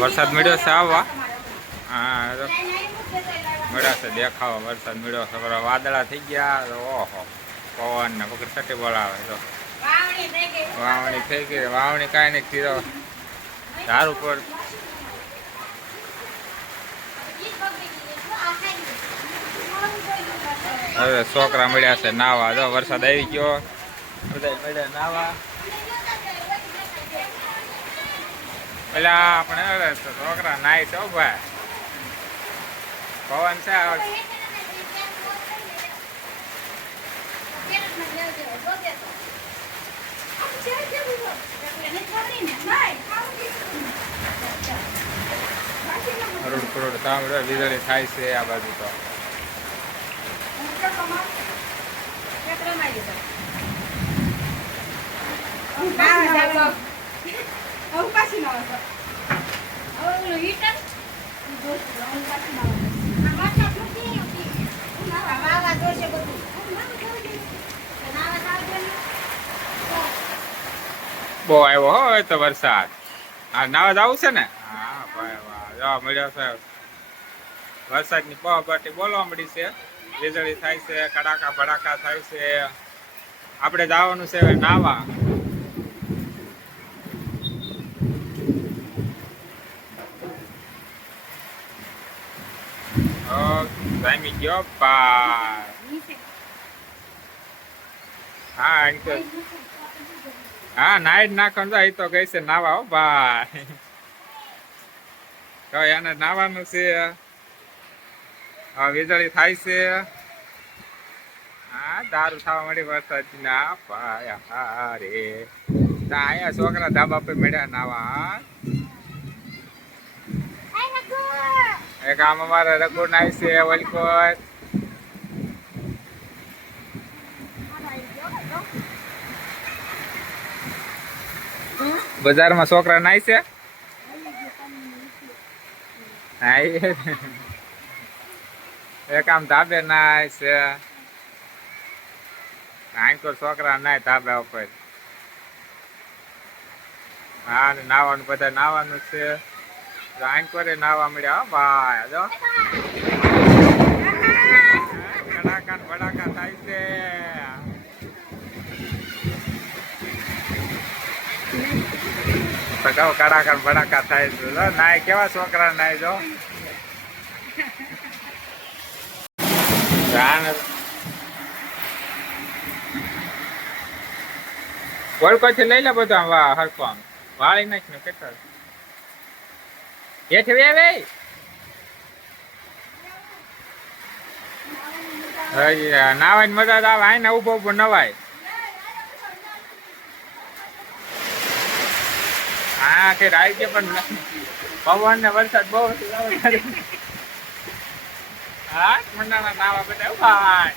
વરસાદ મળ્યો છે આવવા. હા મળ્યા છે દેખાવો વરસાદ મળ્યો છે. વાદળા થઈ ગયા. તો ઓહો પવન ને પકડ સટી બોલાવે તો વાવણી થઈ ગઈ. વાવણી કાંઈ નહીં કીધો. સારું પર હવે છોકરા મળ્યા છે નાવા. જો વરસાદ આવી ગયો. બધા મળ્યા નાવા. પેલા આપણે છોકરા નાય છો ભાઈ. પવન છે કરોડ કરોડ સાંભળો વીજળી થાય છે આ બાજુ તો. બહુ આવ્યો હો હવે તો વરસાદ. આ નાવા જવું છે ને? હા, ભાઈ વાહ. જો મળ્યો સાહેબ વરસાદની પહાટી બોલવા મળી છે. વીજળી થાય છે, કડાકા ભડાકા થાય છે. આપણે જવાનું છે નાવા. ઓ જામી ગયો પાર હા અંકલ હા નાઈટ નાખવાનું તો તો ગઈ છે નાવા ભાઈ. તો એને નાવાનું છે. હા, વીજળી થાય છે. હા, દારૂ થવા મળી વરસાદ ના પાયા હા રે તો અહીંયા છોકરા ધાબા પર મળ્યા નાવા. આમ અમારે રગુડ નાય છે, વલકોટ. બજારમાં છોકરા નાય છે? એક આમ ધાબે નાય છે. આંકો છોકરા નાય ધાબા ઉપર. હા નાવાનું, બધા નાવાનું છે. આંકો રે નાવા મળ્યા ભાઈ જો. કડાકા ભડાકા થાય છે. સગાવ કડાકા ભડાકા થાય છે. નાય, કેવા છોકરા નાય, જો. વળકોથી લઈ લે બધું વાહ, હરખો આમ. વાળી નાખ ને, કેટલા? હેઠ વે આવે, આઈને ઊભો ઊભો નવાય. આવી છે, પણ પવન ને વરસાદ બહુ હા, મંડાણા નાવા બધા ભાઈ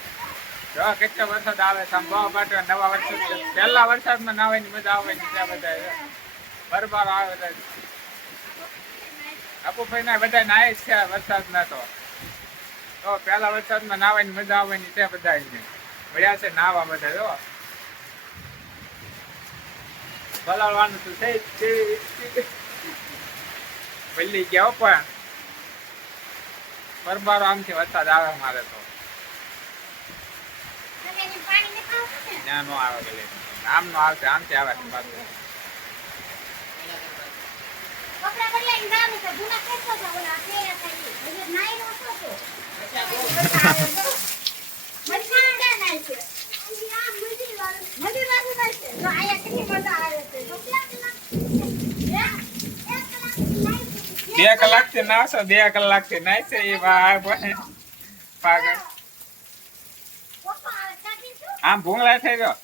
જો, કેટલો વરસાદ આવે સંભાવ બાટો નવા વરસાદ. પહેલા વરસાદમાં નાવાની મજા આવે ને બધા. બરબાર આવે છે અપુભાઈ ના બધા નાય છે છે ના તો. તો પહેલા વરસાદમાં નાવાની મજા આવવાની છે બધા મળ્યા છે નાવા બધા જો બલાડવાનું તો છે પલ્લી ગયા પણ. બરબારો આમથી વરસાદ આવે મારે તો. ત્યાં નો? આવે આમ નો આવશે આમથી આવે બે કલાક. થી નાશો બે કલાકથી નાય છે એ પાગળ આમ ભૂંગળા થઈ ગયો.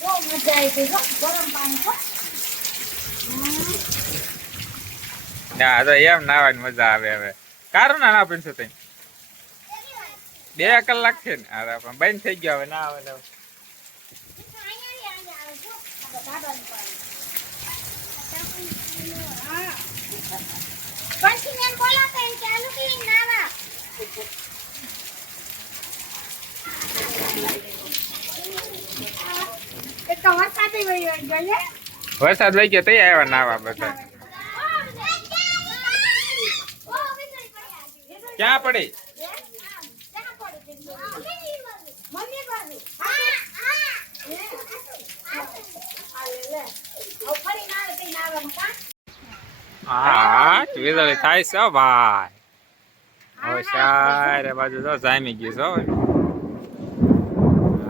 બહુ મજા આવી ગઈ ગરમ પાણી ના તો એમ નાવાની મજા આવે હવે. કારું ના ના પીનસો તઈ. બે કલાક છે ને. અરે પણ બંધ થઈ ગયો હવે ના આવે તો. વરસાદ વહી ગયો તઈ આવ્યા નાવા બધા. ક્યાં પડે? હા, વીજળી થાય છે ભાઈ. હવે બાજુ તો જામી ગયું છે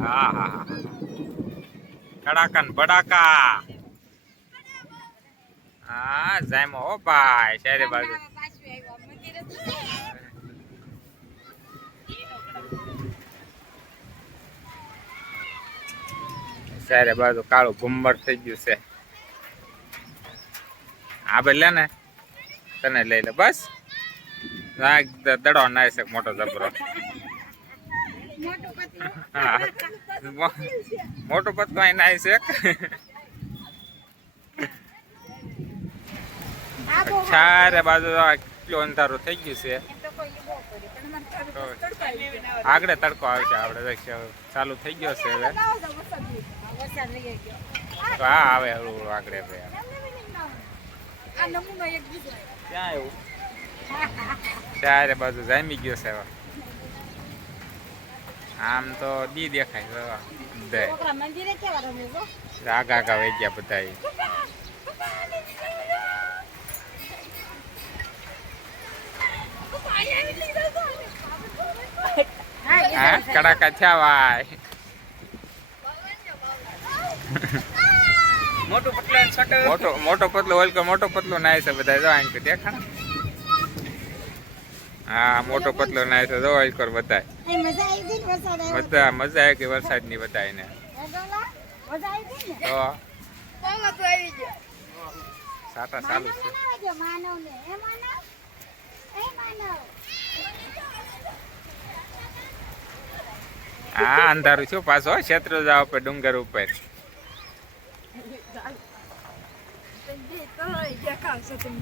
હા હા કડાકા ને બડાકા હા જામ્યો હો ભાઈ સારે બાજુ. સારે બાજુ કાળું ઘુમ્મર થઈ ગયું છે. હા ભાઈ લે ને, તને લઈ લે, બસ. દડો નાય છે મોટો જબરો. મોટો પતલો અહીં નાય છે. ચારે બાજુ કેટલું અંધારું થઈ ગયું છે. આગળ તડકો આવશે, આપણે ચાલુ થઈ ગયો છે હવે. હા આવે હળવું આગળ બીજો ક્યાં એવું ચારે બાજુ જામી ગયો છે આમ તો દી દેખાય છે હવે. દે છોકરા મંદિરે કેવા રમે છો આગા આગા વહી ગયા બધા હા કડાકા થયા ભાઈ મોટું પટલાન સટે મોટો મોટો પતલો ઓલકો મોટો પતલો નાય છે બધા જો આંક દેખાણ. હા મોટો પતલો નાય છે જો ઓલકો બધા એ મજા આવી ગઈ વરસાદ આવ્યો બધા મજા આવી ગઈ વરસાદની બધા એને હે મજા આવી ગઈ ને? તો પવન તો આવી ગયો. સાટા ચાલુ છે. માનવ માનવ ને એ માનવ? એ માનવ? હા અંધારું છું પાછો. ક્ષેત્ર જાવ ઉપર ડુંગર ઉપર. casa, tem